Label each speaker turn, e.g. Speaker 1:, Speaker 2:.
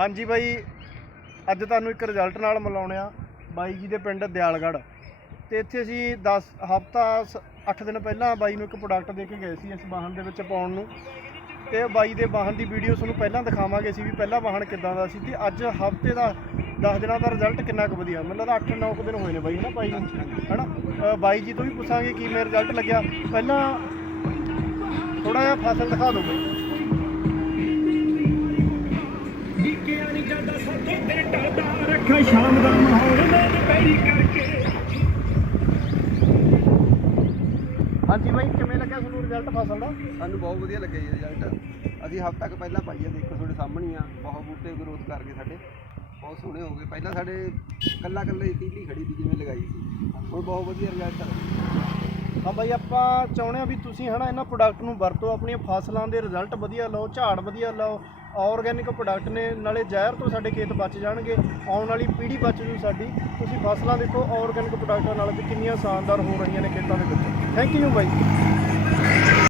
Speaker 1: ਹਾਂਜੀ ਬਾਈ ਅੱਜ ਤੁਹਾਨੂੰ ਇੱਕ ਰਿਜ਼ਲਟ ਨਾਲ ਮਿਲਾਉਣੇ ਆ ਬਾਈ ਜੀ ਦੇ ਪਿੰਡ ਦਿਆਲਗੜ੍ਹ। ਤੇ ਇੱਥੇ ਅਸੀਂ 10 ਹਫਤਾ 8 ਦਿਨ ਪਹਿਲਾਂ ਬਾਈ ਨੂੰ ਇੱਕ ਪ੍ਰੋਡਕਟ ਦੇ ਕੇ ਗਏ ਸੀ ਇਸ ਵਾਹਨ ਦੇ ਵਿੱਚ ਪਾਉਣ ਨੂੰ। ਤੇ ਬਾਈ ਦੇ ਵਾਹਨ ਦੀ ਵੀਡੀਓ ਤੁਹਾਨੂੰ ਪਹਿਲਾਂ ਦਿਖਾਵਾਂਗੇ ਸੀ ਵੀ ਪਹਿਲਾਂ ਵਾਹਨ ਕਿੱਦਾਂ ਦਾ ਸੀ ਤੇ ਅੱਜ ਹਫ਼ਤੇ ਦਾ 10 ਦਿਨਾਂ ਦਾ ਰਿਜ਼ਲਟ ਕਿੰਨਾ ਕੁ ਵਧੀਆ। ਮੈਨੂੰ ਲੱਗਦਾ 8-9 ਕੁ ਦਿਨ ਹੋਏ ਨੇ ਬਾਈ ਹਨਾ ਬਾਈ? ਨੂੰ ਹਨਾ? ਅ, ਬਾਈ ਜੀ ਤੋਂ ਵੀ ਪੁੱਛਾਂਗੇ ਕੀ ਮੇਰਾ ਰਿਜ਼ਲਟ ਲੱਗਿਆ। ਪਹਿਲਾਂ ਥੋੜਾ ਜਿਹਾ ਫਸਲ ਦਿਖਾ ਦਿਓ ਬਾਈ।
Speaker 2: ਰੱਖਾਂ ਸ਼ਾਮ ਦਾ ਮਾਹੌਲ ਮੇਰੇ ਪੈਰੀ ਕਰਕੇ।
Speaker 1: ਹਾਂਜੀ ਬਾਈ ਕਿਵੇਂ ਲੱਗਿਆ ਤੁਹਾਨੂੰ ਰਿਜ਼ਲਟ ਫਸਲ ਦਾ?
Speaker 3: ਸਾਨੂੰ ਬਹੁਤ ਵਧੀਆ ਲੱਗਿਆ ਜੀ ਰਿਜ਼ਲਟ ਅਸੀਂ ਹਫ਼ਤਾ ਕੁ ਪਹਿਲਾਂ ਪਾਈ ਆ ਦੇਖੋ ਤੁਹਾਡੇ ਸਾਹਮਣੇ ਆ। ਬਹੁਤ ਬੂਟੇ ਗਰੋਥ ਕਰ ਗਏ ਸਾਡੇ। ਬਹੁਤ ਸੋਹਣੇ ਹੋ ਗਏ। ਪਹਿਲਾਂ ਸਾਡੇ ਕੱਲਾ ਕੱਲਾ ਹੀ ਤੀਲੀ ਖੜੀ ਸੀ ਜਿਵੇਂ ਲਗਾਈ ਸੀ। ਹੁਣ ਬਹੁਤ ਵਧੀਆ ਰਿਜ਼ਲਟ ਆ।
Speaker 1: ਹਾਂ ਬਾਈ, ਆਪਾਂ ਚਾਹੁੰਦੇ ਆ ਵੀ ਤੁਸੀਂ ਹਨਾ ਇਹਨਾਂ ਪ੍ਰੋਡਕਟ ਨੂੰ ਵਰਤੋ, ਆਪਣੀਆਂ ਫਸਲਾਂ ਦੇ ਰਿਜ਼ਲਟ ਵਧੀਆ ਲਓ, ਝਾੜ ਵਧੀਆ ਲਓ ਆਰਗੈਨਿਕ ਪ੍ਰੋਡਕਟ ਨੇ, ਨਾਲੇ ਜ਼ਹਿਰ ਤੋਂ ਸਾਡੇ ਖੇਤ ਬਚ ਜਾਣਗੇ, ਆਉਣ ਵਾਲੀ ਪੀੜ੍ਹੀ ਬਚ ਜੂ ਸਾਡੀ। ਤੁਸੀਂ ਫਸਲਾਂ ਦੇਖੋ ਆਰਗੈਨਿਕ ਪ੍ਰੋਡਕਟਾਂ ਨਾਲ ਵੀ ਕਿੰਨੀਆਂ ਸ਼ਾਨਦਾਰ ਹੋ ਰਹੀਆਂ ਨੇ ਖੇਤਾਂ ਦੇ ਵਿੱਚ। Thank you by.